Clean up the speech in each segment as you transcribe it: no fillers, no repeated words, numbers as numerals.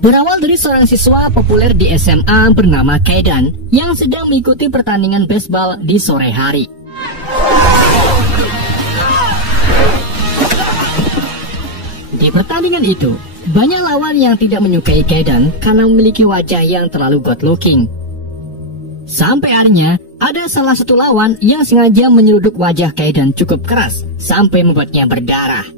Berawal dari seorang siswa populer di SMA bernama Kayden yang sedang mengikuti pertandingan baseball di sore hari. Di pertandingan itu, banyak lawan yang tidak menyukai Kayden karena memiliki wajah yang terlalu good looking. Sampai akhirnya, ada salah satu lawan yang sengaja menyeruduk wajah Kayden cukup keras sampai membuatnya berdarah.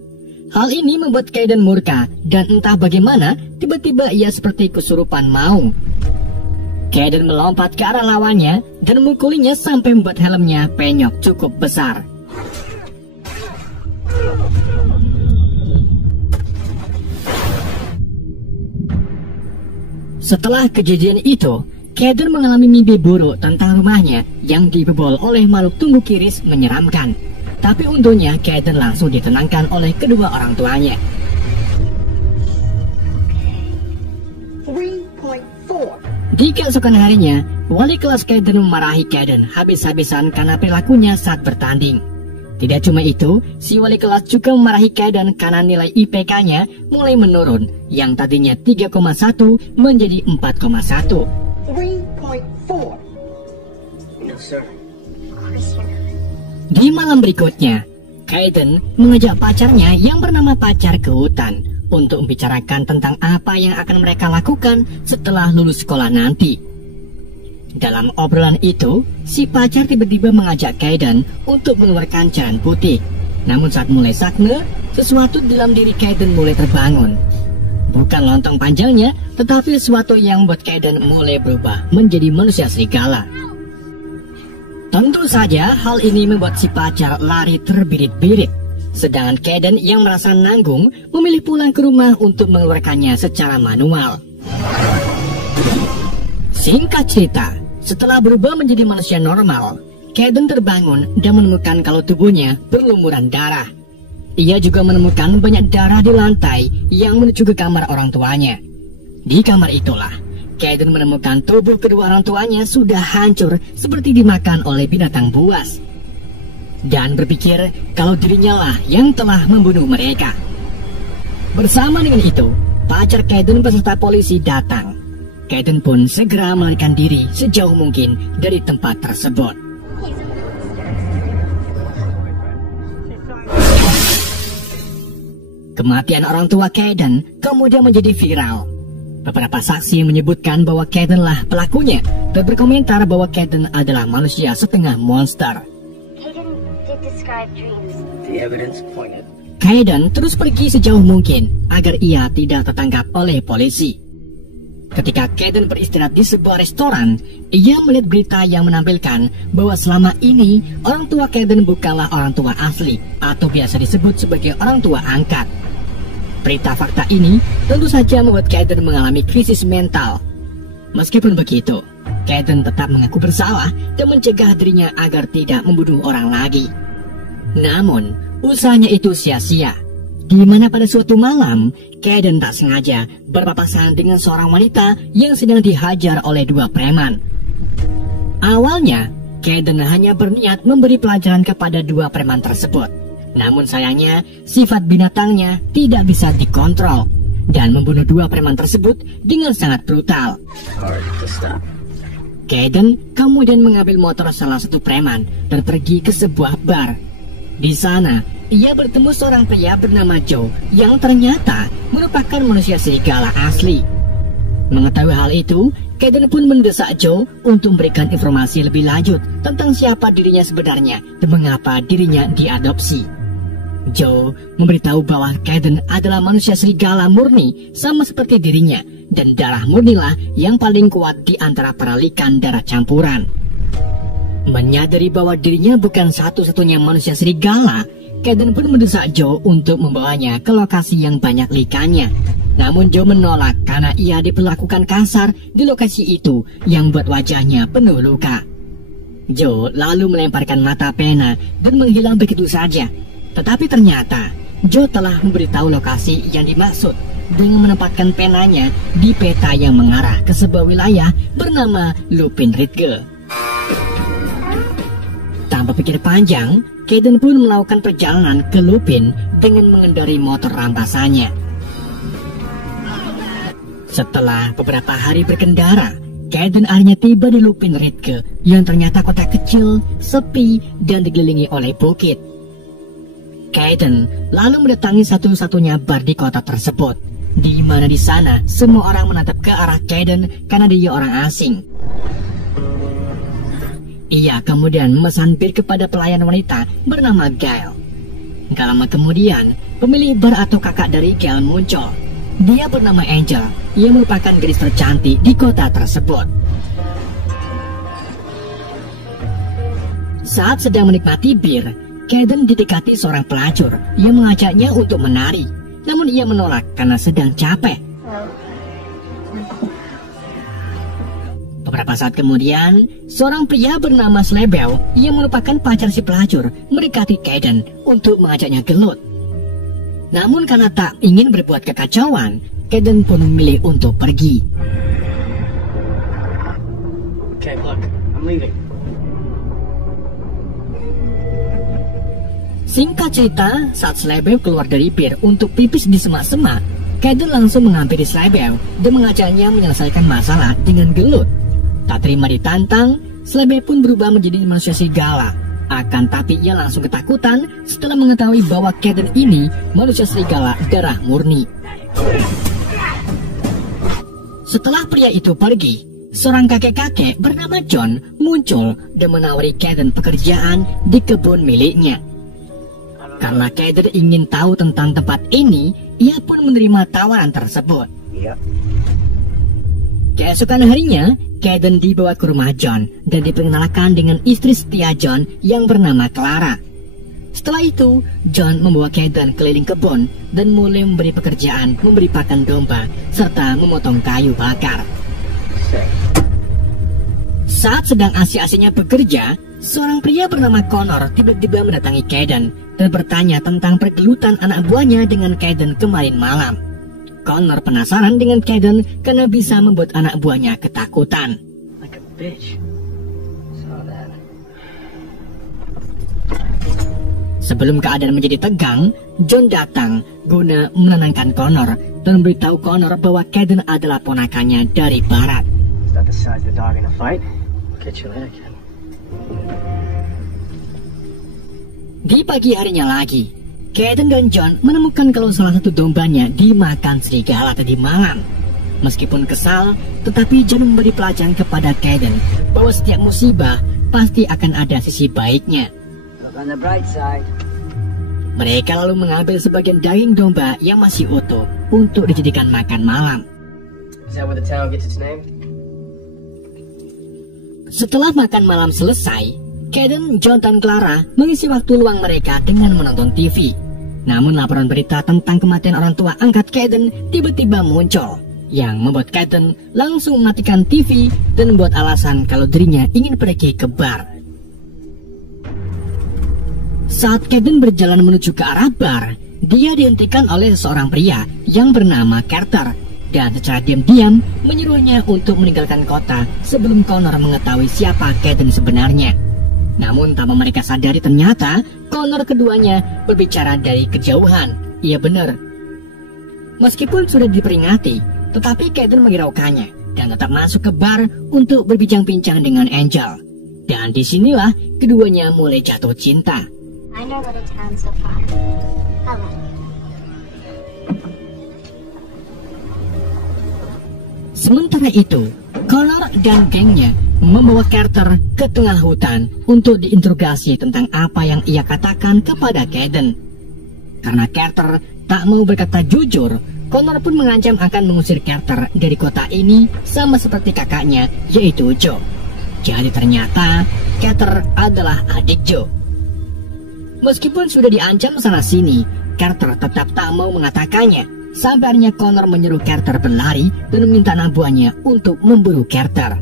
Hal ini membuat Kayden murka dan entah bagaimana tiba-tiba ia seperti kesurupan maung. Kayden melompat ke arah lawannya dan memukulinya sampai membuat helmnya penyok cukup besar. Setelah kejadian itu, Kayden mengalami mimpi buruk tentang rumahnya yang dibobol oleh makhluk tunggu kiris menyeramkan. Tapi untungnya Kayden langsung ditenangkan oleh kedua orang tuanya. 3.4. Di keesokan harinya, wali kelas Kayden memarahi Kayden habis-habisan karena perilakunya saat bertanding. Tidak cuma itu, si wali kelas juga memarahi Kayden karena nilai IPK-nya mulai menurun, yang tadinya 3,1 menjadi 4,1. 3.4. No, sir. Di malam berikutnya, Kayden mengajak pacarnya yang bernama Pacar ke hutan untuk membicarakan tentang apa yang akan mereka lakukan setelah lulus sekolah nanti. Dalam obrolan itu, si pacar tiba-tiba mengajak Kayden untuk mengeluarkan cairan putih. Namun saat mulai sakne, sesuatu di dalam diri Kayden mulai terbangun. Bukan lontong panjangnya, tetapi sesuatu yang membuat Kayden mulai berubah menjadi manusia serigala. Tentu saja hal ini membuat si pacar lari terbirit-birit. Sedangkan Kayden yang merasa nanggung memilih pulang ke rumah untuk mengeluarkannya secara manual. Singkat cerita, setelah berubah menjadi manusia normal, Kayden terbangun dan menemukan kalau tubuhnya berlumuran darah. Ia juga menemukan banyak darah di lantai yang menuju ke kamar orang tuanya. Di kamar itulah Kayden menemukan tubuh kedua orang tuanya sudah hancur seperti dimakan oleh binatang buas. Dan berpikir kalau dirinya lah yang telah membunuh mereka. Bersama dengan itu, pacar Kayden beserta polisi datang. Kayden pun segera melarikan diri sejauh mungkin dari tempat tersebut. Kematian orang tua Kayden kemudian menjadi viral. Beberapa saksi menyebutkan bahwa Kayden lah pelakunya dan berkomentar bahwa Kayden adalah manusia setengah monster. Kayden terus pergi sejauh mungkin agar ia tidak tertangkap oleh polisi. Ketika Kayden beristirahat di sebuah restoran, ia melihat berita yang menampilkan bahwa selama ini orang tua Kayden bukanlah orang tua asli atau biasa disebut sebagai orang tua angkat. Berita fakta ini tentu saja membuat Kayden mengalami krisis mental. Meskipun begitu, Kayden tetap mengaku bersalah dan mencegah dirinya agar tidak membunuh orang lagi. Namun, usahanya itu sia-sia. Di mana pada suatu malam, Kayden tak sengaja berpapasan dengan seorang wanita yang sedang dihajar oleh dua preman. Awalnya, Kayden hanya berniat memberi pelajaran kepada dua preman tersebut. Namun sayangnya, sifat binatangnya tidak bisa dikontrol dan membunuh dua preman tersebut dengan sangat brutal. Kayden kemudian mengambil motor salah satu preman dan pergi ke sebuah bar. Di sana, ia bertemu seorang pria bernama Joe yang ternyata merupakan manusia serigala asli. Mengetahui hal itu, Kayden pun mendesak Joe untuk memberikan informasi lebih lanjut tentang siapa dirinya sebenarnya dan mengapa dirinya diadopsi. Joe memberitahu bahwa Kayden adalah manusia serigala murni sama seperti dirinya dan darah murnilah yang paling kuat di antara para likan darah campuran. Menyadari bahwa dirinya bukan satu-satunya manusia serigala, Kayden pun mendesak Joe untuk membawanya ke lokasi yang banyak likannya. Namun Joe menolak karena ia diperlakukan kasar di lokasi itu yang membuat wajahnya penuh luka. Joe lalu melemparkan mata pena dan menghilang begitu saja. Tetapi ternyata Joe telah memberitahu lokasi yang dimaksud dengan menempatkan penanya di peta yang mengarah ke sebuah wilayah bernama Lupin Ridge. Tanpa pikir panjang, Kayden pun melakukan perjalanan ke Lupin dengan mengendarai motor rampasannya. Setelah beberapa hari berkendara, Kayden akhirnya tiba di Lupin Ridge yang ternyata kota kecil, sepi, dan dikelilingi oleh bukit. Kayden lalu mendatangi satu-satunya bar di kota tersebut, di mana di sana semua orang menatap ke arah Kayden karena dia orang asing. Ia kemudian memesan bir kepada pelayan wanita bernama Gail. Gak lama kemudian, pemilik bar atau kakak dari Gail muncul. Dia bernama Angel, yang merupakan gadis tercantik di kota tersebut. Saat sedang menikmati bir, Kayden didekati seorang pelacur yang mengajaknya untuk menari, namun ia menolak karena sedang capek. Beberapa saat kemudian, seorang pria bernama Slebel yang merupakan pacar si pelacur mendekati Kayden untuk mengajaknya gelut. Namun karena tak ingin berbuat kekacauan, Kayden pun memilih untuk pergi. Okay, look, I'm leaving. Singkat cerita, saat Slebel keluar dari bir untuk pipis di semak-semak, Kayden langsung menghampiri Slebel dan mengajaknya menyelesaikan masalah dengan gelut. Tak terima ditantang, Slebel pun berubah menjadi manusia serigala. Akan tapi ia langsung ketakutan setelah mengetahui bahwa Kayden ini manusia serigala darah murni. Setelah pria itu pergi, seorang kakek-kakek bernama John muncul dan menawari Kayden pekerjaan di kebun miliknya. Karena Kayden ingin tahu tentang tempat ini, ia pun menerima tawaran tersebut. Keesokan harinya, Kayden dibawa ke rumah John dan diperkenalkan dengan istri setia John yang bernama Clara. Setelah itu, John membawa Kayden keliling kebun dan mulai memberi pekerjaan memberi pakan domba serta memotong kayu bakar. Saat sedang asik-asiknya bekerja, seorang pria bernama Connor tiba-tiba mendatangi Kayden dan bertanya tentang pergelutan anak buahnya dengan Kayden kemarin malam. Connor penasaran dengan Kayden karena bisa membuat anak buahnya ketakutan. Like a bitch. Sebelum keadaan menjadi tegang, John datang guna menenangkan Connor dan memberitahu Connor bahwa Kayden adalah ponakannya dari barat. Is that the size of the dog in a fight? Get you later, kid. Di pagi harinya lagi, Kayden dan John menemukan kalau salah satu dombanya dimakan serigala tadi malam. Meskipun kesal, tetapi John memberi pelajaran kepada Kayden bahwa setiap musibah pasti akan ada sisi baiknya. Look on the bright side. Mereka lalu mengambil sebagian daging domba yang masih utuh untuk dijadikan makan malam. Is that where the town gets its name? Setelah makan malam selesai, Kayden, John, dan Clara mengisi waktu luang mereka dengan menonton TV. Namun laporan berita tentang kematian orang tua angkat Kayden tiba-tiba muncul, yang membuat Kayden langsung mematikan TV dan membuat alasan kalau dirinya ingin pergi ke bar. Saat Kayden berjalan menuju ke arah bar, dia dihentikan oleh seorang pria yang bernama Carter dan secara diam-diam menyuruhnya untuk meninggalkan kota sebelum Connor mengetahui siapa Kayden sebenarnya. Namun tanpa mereka sadari ternyata Connor keduanya berbicara dari kejauhan. Iya benar. Meskipun sudah diperingati, tetapi Kayden menghiraukannya dan tetap masuk ke bar untuk berbincang-bincang dengan Angel. Dan disinilah keduanya mulai jatuh cinta. I know what it's done so far. I like it. Sementara itu, Connor dan gengnya membawa Carter ke tengah hutan untuk diinterogasi tentang apa yang ia katakan kepada Kayden. Karena Carter tak mau berkata jujur, Connor pun mengancam akan mengusir Carter dari kota ini sama seperti kakaknya, yaitu Joe. Jadi ternyata Carter adalah adik Joe. Meskipun sudah diancam sana-sini, Carter tetap tak mau mengatakannya. Sampai akhirnya Connor menyuruh Carter berlari dan meminta anak buahnya untuk memburu Carter.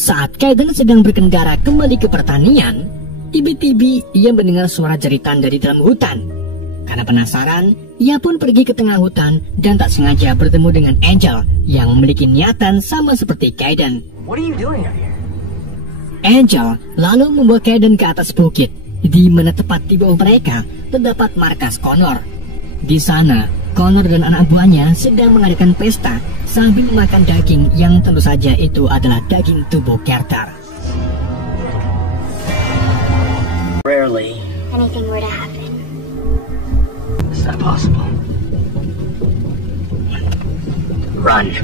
Saat Kaiden sedang berkendara kembali ke pertanian, tiba-tiba ia mendengar suara jeritan dari dalam hutan. Karena penasaran, ia pun pergi ke tengah hutan dan tak sengaja bertemu dengan Angel yang memiliki niatan sama seperti Kaiden. What are you doing out here? Angel lalu membawa Kaiden ke atas bukit, di mana tepat di bawah mereka terdapat markas Connor. Di sana, Connor dan anak buahnya sedang mengadakan pesta sambil makan daging yang tentu saja itu adalah daging tubuh Carter. Rarely. Anything were to happen. Is that possible? Run.